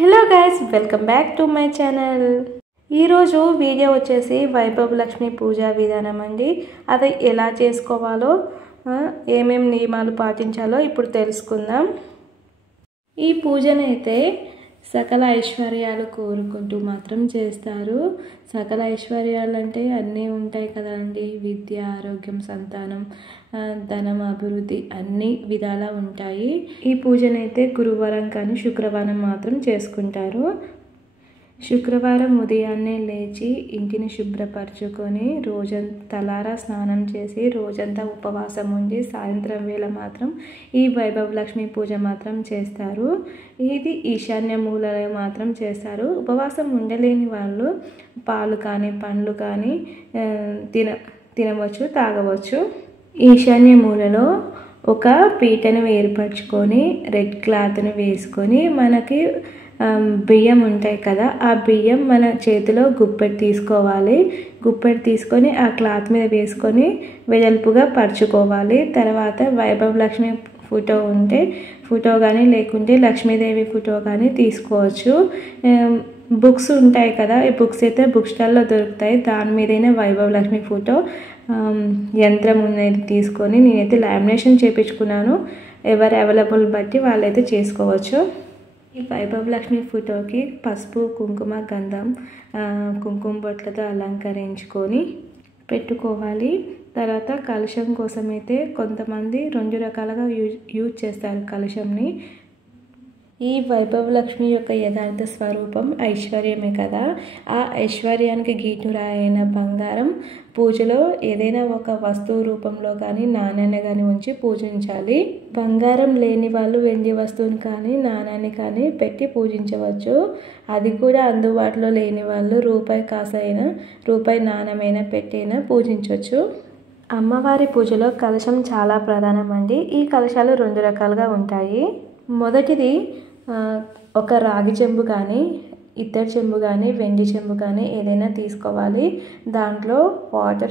Hello guys, welcome back to my channel. ఈరోజు video వచ్చేసి వైభవ లక్ష్మి పూజా విధానం అండి. అది ఎలా చేసుకోవాలో, ఏమేం నియమాలు పాటించాలో ఇప్పుడు తెలుసుకుందాం. ఈ పూజనైతే సకల ఐశ్వర్యాలు కోరుకుంటూ మాత్రం చేస్తారు. సకల ఐశ్వర్యాలు అంటే అన్నీ ఉంటాయి కదండి. విద్య, ఆరోగ్యం, సంతానం, ధనం, అభివృద్ధి అన్ని విధాలా ఉంటాయి. ఈ పూజనైతే గురువారం కానీ శుక్రవారం మాత్రం చేసుకుంటారు. శుక్రవారం ఉదయాన్నే లేచి ఇంటిని శుభ్రపరచుకొని తలారా స్నానం చేసి రోజంతా ఉపవాసం ఉండి సాయంత్రం వేళ మాత్రం ఈ వైభవ లక్ష్మి పూజ మాత్రం చేస్తారు. ఇది ఈశాన్య మూలలో మాత్రం చేస్తారు. ఉపవాసం ఉండలేని వాళ్ళు పాలు కానీ పండ్లు కానీ తినవచ్చు, తాగవచ్చు. ఈశాన్య మూలలో ఒక పీటను ఏర్పరచుకొని రెడ్ క్లాత్ని వేసుకొని మనకి బియ్యం ఉంటాయి కదా, ఆ బియ్యం మన చేతిలో గుప్పెడు తీసుకోవాలి. గుప్పెడు తీసుకొని ఆ క్లాత్ మీద వేసుకొని వెడల్పుగా పరుచుకోవాలి. తర్వాత వైభవ లక్ష్మి ఫోటో ఉంటే ఫోటో కానీ లేకుంటే లక్ష్మీదేవి ఫోటో కానీ తీసుకోవచ్చు. బుక్స్ ఉంటాయి కదా, ఈ బుక్స్ అయితే బుక్ స్టాల్లో దొరుకుతాయి. దాని మీదైనా వైభవ లక్ష్మి ఫోటో యంత్రం అనేది తీసుకొని నేనైతే లామినేషన్ చేయించుకున్నాను. ఎవరు అవైలబుల్ బట్టి వాళ్ళైతే చేసుకోవచ్చు. ఈ వైభవ లక్ష్మి ఫోటోకి పసుపు, కుంకుమ, గంధం, కుంకుమ బొట్లతో అలంకరించుకొని పెట్టుకోవాలి. తర్వాత కలశం కోసం అయితే కొంతమంది 2 రకాలుగా యూజ్ చేస్తారు కలశంని. ఈ వైభవ లక్ష్మి యొక్క యథార్థ స్వరూపం ఐశ్వర్యమే కదా. ఆ ఐశ్వర్యానికి గీటురాయైన బంగారం పూజలో ఏదైనా ఒక వస్తువు రూపంలో కానీ నాణ్యాన్ని కానీ ఉంచి పూజించాలి. బంగారం లేని వాళ్ళు వెండి వస్తువుని కానీ నాణ్యాన్ని కానీ పెట్టి పూజించవచ్చు. అది కూడా అందుబాటులో లేని వాళ్ళు రూపాయి కాసైనా రూపాయి నాణ్యమైన పెట్టైనా పూజించవచ్చు. అమ్మవారి పూజలో కలశం చాలా ప్రధానం అండి. ఈ కలశాలు 2 రకాలుగా ఉంటాయి. మొదటిది ఒక రాగి చెంబు కానీ ఇత్తడి చెంబు కానీ వెండి చెంబు కానీ ఏదైనా తీసుకోవాలి. దాంట్లో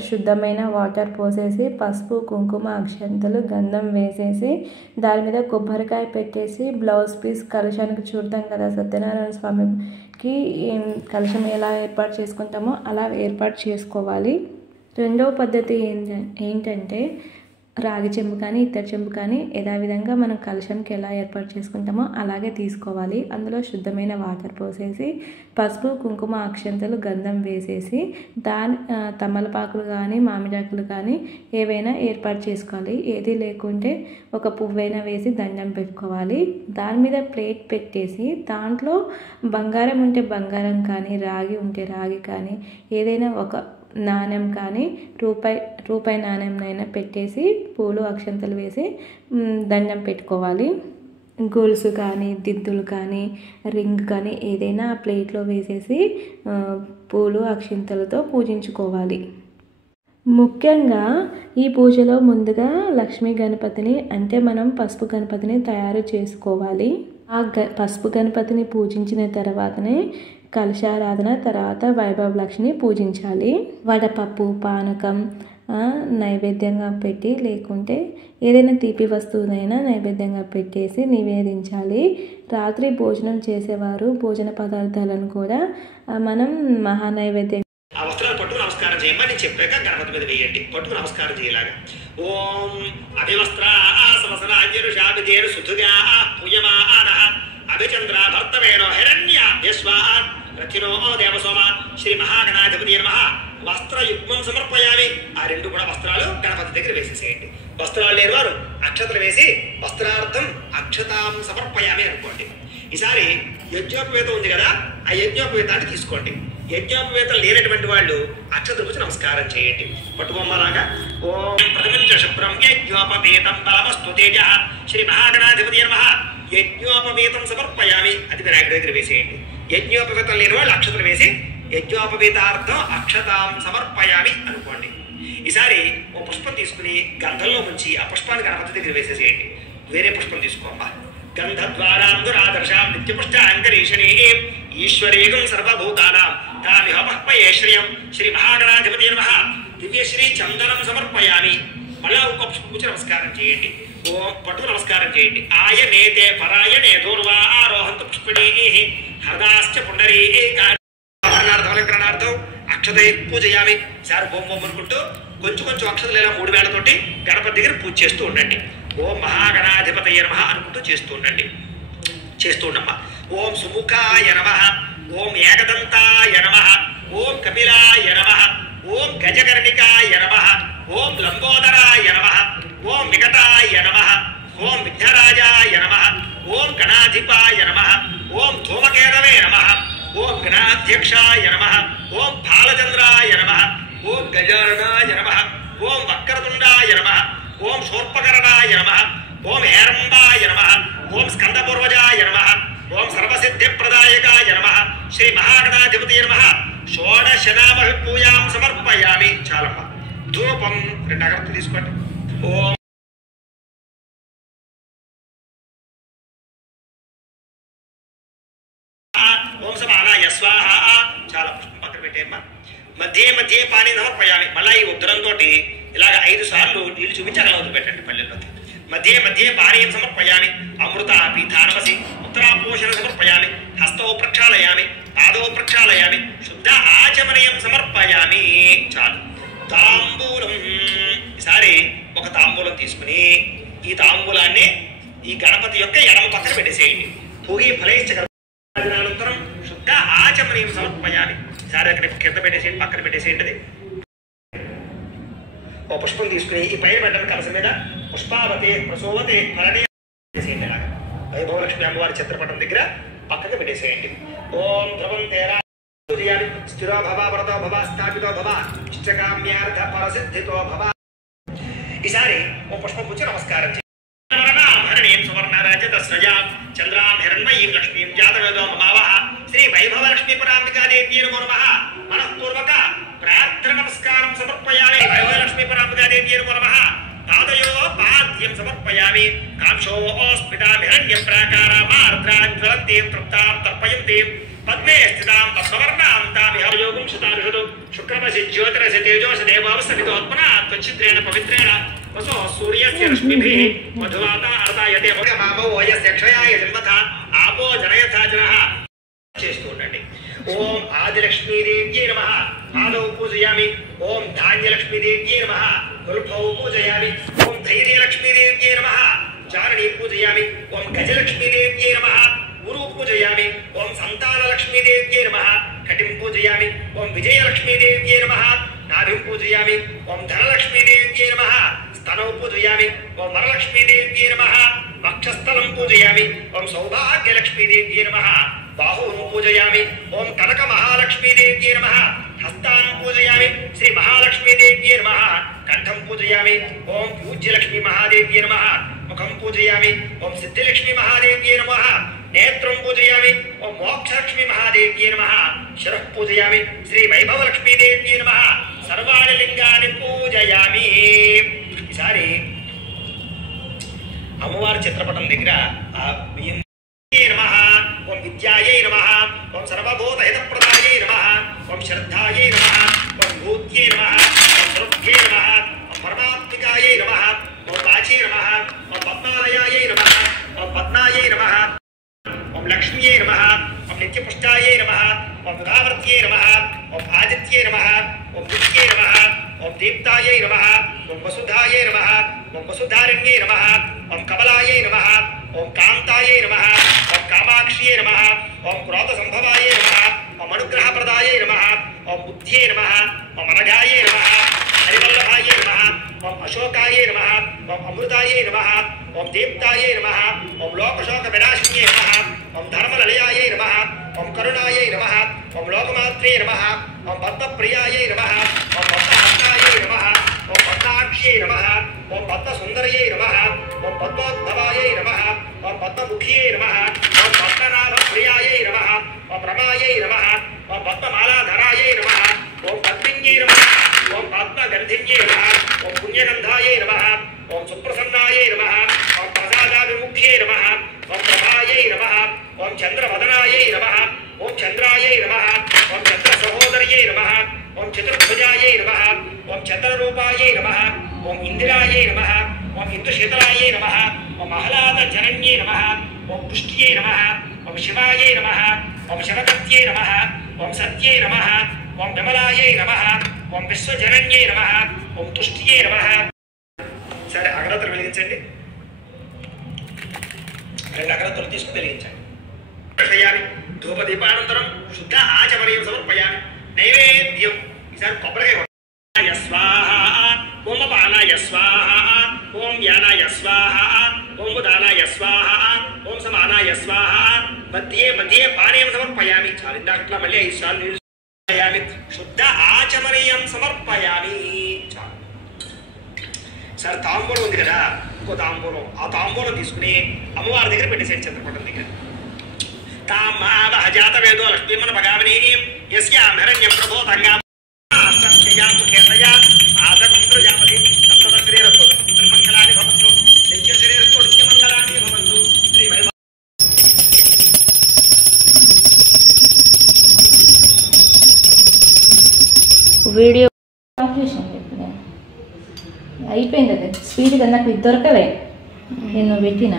శుద్ధమైన వాటర్ పోసేసి పసుపు, కుంకుమ, అక్షంతలు, గంధం వేసేసి దాని మీద కొబ్బరికాయ పెట్టేసి బ్లౌజ్ పీస్ కలశానికి చుడతాం కదా, సత్యనారాయణ స్వామికి కలశం ఎలా ఏర్పాటు చేసుకుంటామో అలా ఏర్పాటు చేసుకోవాలి. రెండవ పద్ధతి ఏంటంటే రాగి చెంబు కానీ ఇత్తడి చెంబు కానీ యథావిధంగా మనం కలశంకి ఎలా ఏర్పాటు చేసుకుంటామో అలాగే తీసుకోవాలి. అందులో శుద్ధమైన వాటర్ పోసేసి పసుపు, కుంకుమ, అక్షంతలు, గంధం వేసేసి తమలపాకులు కానీ మామిడాకులు కానీ ఏవైనా ఏర్పాటు చేసుకోవాలి. ఏది లేకుంటే ఒక పువ్వైనా వేసి దండం పెట్టుకోవాలి. దాని మీద ప్లేట్ పెట్టేసి దాంట్లో బంగారం ఉంటే బంగారం కానీ రాగి ఉంటే రాగి కానీ ఏదైనా ఒక నాణ్యం కానీ రూపాయి నాణ్యంనైనా పెట్టేసి పూలు, అక్షంతలు వేసి దండం పెట్టుకోవాలి. గొలుసు కానీ దిద్దులు కానీ రింగ్ కానీ ఏదైనా ఆ ప్లేట్లో వేసేసి పూలు, అక్షంతలతో పూజించుకోవాలి. ముఖ్యంగా ఈ పూజలో ముందుగా లక్ష్మీ గణపతిని అంటే మనం పసుపు గణపతిని తయారు చేసుకోవాలి. ఆ పసుపు గణపతిని పూజించిన తర్వాతనే కలశారాధన, తర్వాత వైభవ లక్ష్మిని పూజించాలి. వడపప్పు, పానకం నైవేద్యంగా పెట్టి లేకుంటే ఏదైనా తీపి వస్తువునైనా నైవేద్యంగా పెట్టేసి నివేదించాలి. రాత్రి భోజనం చేసేవారు భోజన పదార్థాలను కూడా మనం మహానైవేద్యం ఆ వస్త్రాలు పట్టుకు నమస్కారం చేయమని చెప్పాక గణపతి మీద వేయండి. పట్టుకు నమస్కారం చేయలాగా ఓం అభివస్త్రా సమసరాజ్యరుషాభిదేరు సుధుగా పూయమాన అభిచంద్ర భర్తవేణో హిరణ్య యస్వా రథినో దేవసోమ శ్రీ మహాగణాధిపతి నమః వస్త్రయుగ్మం సమర్పయామి. ఆ 2 కూడా వస్త్రాలు గణపతి దగ్గర వేసేసేయండి. వస్త్రాలు లేని వారు అక్షతలు వేసి వస్త్రార్థం అక్షతాం సమర్పయామి అనుకోండి. ఈసారి యజ్ఞోపవేతం ఉంది కదా, ఆ యజ్ఞోపవేతాన్ని తీసుకోండి. యజ్ఞోపవేతం లేనటువంటి వాళ్ళు అక్షతలు వచ్చి నమస్కారం చేయండి. పట్టుకోమ్మలాగా ఓం ప్రథమంచ శుభ్రం యజ్ఞోపవేతం బలమస్తు తేజ శ్రీ మహాగణాధిపతి నమః యజ్ఞోపవేతం సమర్పయామి. అది వినాయకుడి దగ్గర వేసేయండి. యజ్ఞోపవేతం లేని వాళ్ళు అక్షతలు వేసి యజ్ఞోపవేతార్థం అక్షతాం సమర్పయామి అనుకోండి. ఈసారి ఓ పుష్పం తీసుకుని గంధంలో ముంచి ఆ పుష్పాన్ని గణపతి దగ్గర వేసేసేయండి. వేరే పుష్పం తీసుకోమ్మా. గంధద్వారాంధురాదర్శాం నిత్యపుష్టాంకరీషణీ ఈశ్వరేగం సర్వభూతానాం తామిహపహ్పయేశ్వర్యం శ్రీ మహాగణాధిపతి నమః దివ్యశ్రీ చందనం సమర్పయామి. మళ్ళా ఒక పుష్పం నమస్కారం చేయండి. ఓం పట్టు నమస్కారం చేయండి. ఆయనేతే పరాయణే దూర్వా ఆరోహంతు పుష్పిణీ హృదాశ్చ పుండరీ అర్థం అక్షతై పూజయామి. సార్ ఓం ఓం అనుకుంటూ కొంచెం కొంచెం అక్షతలు ఇలా 3 వేలతోటి గణపతి దగ్గర పూజ చేస్తూ ఉండండి. ఓం మహాగణాధిపతయ నమః అనుకుంటూ చేస్తూ ఉండండి. చేస్తూ ఉండమ్మా. ఓం సుముఖాయ నమః, ఓం ఏకదంతాయ నమః, ఓం కపిలాయ నమః, ఓం గజకర్ణికాయ నమః, ఓం లంబోదరాయ నమః, ఓం వికటాయ నమః, ఓం విఘ్నరాజాయ నమః, ఓం గణాధిపాయ నమః, ఓం ధూమకేతవే నమః, ఓం గణాధ్యక్షాయ నమః, ఓం బాలచంద్రాయ నమః, ఓం గజాననాయ నమః, ఓం వక్రతుండాయ నమః, ఓం శూర్పకర్ణాయ నమః, ఓం హేరంబాయ నమః, ఓం స్కందపూర్వజాయ నమః, ఓం సర్వసిద్ధిప్రదాయకాయ నమః, శ్రీ మహాగణాధిపతయ నమః. షోడశనామ పూజాం సమర్పయామి. చాలమ్మ. ధూపం 2 అగరత్తులు తీసుకోండి. ఓం ఓం సమానాయ స్వాహ. చాలా పుష్పం పక్కన పెట్టేయమ్మా. మధ్య మధ్య పానీ సమర్పయామి. మళ్ళీ ఈ ఉత్తరంతో ఇలాగ 5 సార్లు నీళ్లు చూపించి అలా వదిలి పెట్టండి పల్లెల్లోకి. మధ్య మధ్య పానీయం సమర్పయామి. అమృత పీఠానమసి ఉత్తరాపోషణ సమర్పయామి. హస్తౌ ప్రక్షాళయామి, పాదౌ ప్రక్షాళయామి, శుద్ధ ఆచమనీయం సమర్పయామి. చాలు. తాంబూలం. ఈసారి ఒక తాంబూలం తీసుకుని ఈ తాంబూలాన్ని ఈ గణపతి యొక్క ఎడమ పక్కన పెట్టేసేయండి. భోగి ఫలైశ్చ అనంతరం శుద్ధ ఆచమనీయం సమర్పయామి. ఈసారి అక్కడ కింద పెట్టేసేయండి, పక్కన పెట్టేసేయండి. ఓ పుష్పం తీసుకుని ఈ పైన పెట్టండి. కలస మీద పుష్పావతే ప్రసోవతే ఫలనే చేసేయండి. ఇలాగా వైభవలక్ష్మి అమ్మవారి చిత్రపటం దగ్గర పక్కన పెట్టేసేయండి. ఓం ధ్రువం తేరా స్థిరో భవ వరదో భవ స్థాపితో భవ ఇష్టకామ్యార్థ పరసిద్ధితో భవ. ఈసారి ఓ పుష్పం పుచ్చి నమస్కారం చేయండి. హరణీయం సువర్ణరాజత స్రజా చంద్రాం హిరణ్మయీం లక్ష్మీం జాతవేదో మమావహ. శ్రీ వైభవలక్ష్మీ పరాంబికాదేవ్యై నమో నమః. మనఃపూర్వక ప్రార్థన నమస్కారం సమర్పయామి. వైభవలక్ష్మీ పరాంబికాదేవ్యై నమో నమః. పాదయో పాద్యం సమర్పయామి. కాంక్షోస్మితాం హిరణ్యం ప్రాకారామార్ద్రాం జ్వలంతీం తృప్తాం తర్పయంతీం పద్మే స్థితాం పద్మవర్ణాం తామిహయోగం శతారుషదు శుక్రమసి జ్యోతిరసి తేజోసి దేవావస్థితోత్మనా త్వచ్చిద్రేణ పవిత్రేణ వసో సూర్యస్య రశ్మిభిః మధువాత అర్ధాయతే మామో వయస్య క్షయాయ జన్మథ ఆపో జనయథా జనః. చేస్తూ ఉండండి. ఓం ఆదిలక్ష్మీదేవ్యై నమః. పాదౌ పూజయామి. ఓం ధాన్యలక్ష్మీదేవ్యై నమః. గుల్ఫౌ పూజయామి. ఓం ధైర్యలక్ష్మీదేవ్యై నమః. చారణీ పూజయామి. ఓం గజలక్ష్మీదేవ్యై నమః. గురు పూజయామి. ఓం సంతానలక్ష్మీదేవ్యై నమః. కటిం పూజయామి. ఓం విజయలక్ష్మీదేవ్యై నమః. నాభిం పూజయామి. ఓం ధనలక్ష్మీదేవ్యై నమః. స్తనౌ పూజయామి. ఓం వరలక్ష్మీదేవ్యై నమః. వక్షస్థలం పూజయామి. ఓం సౌభాగ్యలక్ష్మీదేవ్యై నమః. బాహూన్ పూజయామి. ఓం కనక మహాలక్ష్మీదేవ్యై నమః. హస్తాన్ పూజయామి. శ్రీ మహాలక్ష్మీదేవ్యై నమః. కంఠం పూజయామి. ఓం పూజ్యలక్ష్మీ మహాదేవ్యై నమః. ముఖం పూజయామి. ఓం సిద్ధిలక్ష్మీ మహాదేవ్యై నమః. నేత్రం పూజయామి. ఓం మోక్షలక్ష్మీ మహాదేవ్యై నమః. శిరః పూజయామి. శ్రీ వైభవలక్ష్మీదేవ్యై నమః. సర్వాణి లింగాని పూజయామి. ఈసారి అమ్మవారి చిత్రపటం దగ్గర నమః. ఓం విద్యాయై నమః. ఓం సర్వభూత హితప్రదాయై నమః. ఓం శ్రద్ధాయై నమః. ఓం భూత్యై నమః. ఓం సృభ్యై నమః. ఓం పరమాత్మికాయై నమః. ఓం వాచై నమః. ఓం పద్మాలయాయై నమః. ఓం పద్మాయై నమః. ఓం లక్ష్మ్యై నమః. ఓం నిత్యపుష్టాయై నమః. ఓం ఉదావర్త్యై నమః. ఓం ఆదిత్యై నమః. ఓం నిత్యై నమః. ఓం దీప్తాయై నమః. ఓం వసుధాయై నమః. ఓం వసుధారణ్యై నమః. ఓం కమలాయై నమః. ఓం కాంతాయై నమః. ఓం కామాక్ష్యై నమః. ఓం క్రోధ సంభవాయై నమః. ఓం అనుగ్రహప్రదాయై నమః. ఓం బుద్ధ్యై నమః. ఓం అనఘాయై నమః. హరివల్లభాయై నమః. ఓం అశోకాయై నమః. ఓం అమృతాయై నమః. ఓం దీప్తాయై నమః. ఓం లోకశోక వినాశిన్యై నమః. ఓం ధర్మలయాయై నమః. ఓం కరుణాయై నమః. ఓం లోకమాత్రే నమః. ఓం పద్మప్రియాయై నమః. ఓం పద్మహస్తాయై నమః. ఓం పద్మాక్ష్యై నమః. ఓం పద్మసుందర్యై నమః. ఓం పద్మోద్భవాయై నమః. ఓం పద్మముఖ్యై నమః. ఓం పద్మనాభప్రియాయై నమః. ఓం రమాయై నమః. ఓం పద్మమాలాధరాయై నమః. ఓం పద్మిన్యై నమః. ఓం పద్మగంధిన్యై నమః. ఓం పుణ్యగంధాయై నమః. ఓం సుప్రసన్నాయై నమః. ఓం ప్రసాదాభిముఖ్యై నమః. ఓం ప్రభాయై నమః. ఓం చంద్రవదనాయై నమః. ఓం చంద్రాయై నమః. ఓం చంద్ర సహోదర్యై నమః. ఓం చతుర్భుజాయై నమః. ఓం చంద్రరూపాయై నమః. ఓం ఇందిరాయై నమః. ఓం ఇందుశీతలాయై నమః, ఓం ఆహ్లాద జనన్యై నమః, ఓం పుష్ట్యై నమః, ఓం శివాయై నమః, ఓం శరకత్యై నమః, ఓం సత్యై నమః, ఓం విమలాయై నమః, ఓం విశ్వజనన్యై నమః, ఓం తుష్ట్యై నమః. సరే అగరత్తులు వెలిగించండి. 2 అగరత్తులు తీసుకుని వెలిగించండి. ధూపదీపానంతరం శుద్ధ ఆచమనీయం సమర్పయామి. నైవేద్యం ఈసారి కొబ్బరికాయ స్వాహ, ఓం పానాయ స్వాహ, ఓం యానాయ స్వాహ, ఓం దానాయ స్వాహ, ఓం సమానాయ స్వాహ. మధ్యే మధ్యే పానీయం సమర్పయామి. చాలు ఇందాకట్లా మళ్ళీ 5 సార్లు నీళ్ళు సమర్పయామి. శుద్ధ ఆచమనీయం సమర్పయామి. చాలు. సార్ తాంబూలం ఉంది కదా, ఇంకో తాంబూలం, ఆ తాంబూలం తీసుకుని అమ్మవారి దగ్గర పెట్టేసేయండి, చంద్రపటం దగ్గర. తామావహజాతవేదో లక్ష్మీమన భగావనీం యస్యాం హిరణ్యం ప్రబోధంగా ఆస్తస్యయా ముఖేతయా ఆసకుంద్రజామతి సప్తద శ్రీరస్తో మంగళాని భవంతు నిత్య శ్రీరస్తో నిత్యమంగళాని భవంతు. శ్రీ వీడియో అయిపోయింది. అది స్పీడ్గా నాకు ఇది దొరకలే, నేను పెట్టిన.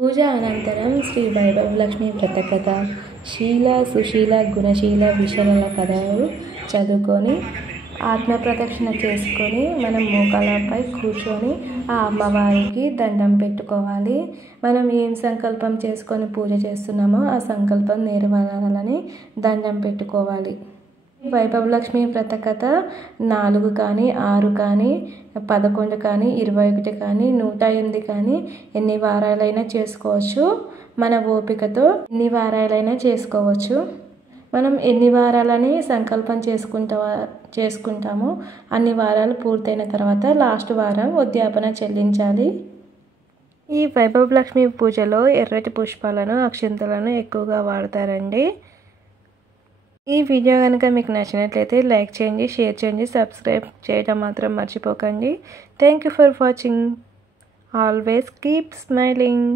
పూజ అనంతరం శ్రీ వైభవ లక్ష్మి వ్రత కథ, శీల సుశీల గుణశీల విషయాల కథలు చదువుకొని ఆత్మ ప్రదక్షిణ చేసుకొని మనం మోకాళ్ళపై కూర్చొని ఆ అమ్మవారికి దండం పెట్టుకోవాలి. మనం ఏం సంకల్పం చేసుకొని పూజ చేస్తున్నామో ఆ సంకల్పం నెరవేరాలని దండం పెట్టుకోవాలి. వైభవ లక్ష్మి వ్రత కథ 4 కానీ 6 కానీ 11 కానీ 21 కానీ 108 కానీ ఎన్ని వారాలైనా చేసుకోవచ్చు. మన ఓపికతో ఎన్ని వారాలైనా చేసుకోవచ్చు. మనం ఎన్ని వారాలని సంకల్పం చేసుకుంటామో అన్ని వారాలు పూర్తయిన తర్వాత లాస్ట్ వారం ఉద్యాపన చెల్లించాలి. ఈ వైభవ లక్ష్మి పూజలో ఎర్రటి పుష్పాలను, అక్షింతలను ఎక్కువగా వాడతారండి. ఈ వీడియో కనుక మీకు నచ్చినట్లయితే లైక్ చేయండి, షేర్ చేయండి, సబ్స్క్రైబ్ చేయడం మాత్రం మర్చిపోకండి. Thank you for watching. Always keep smiling.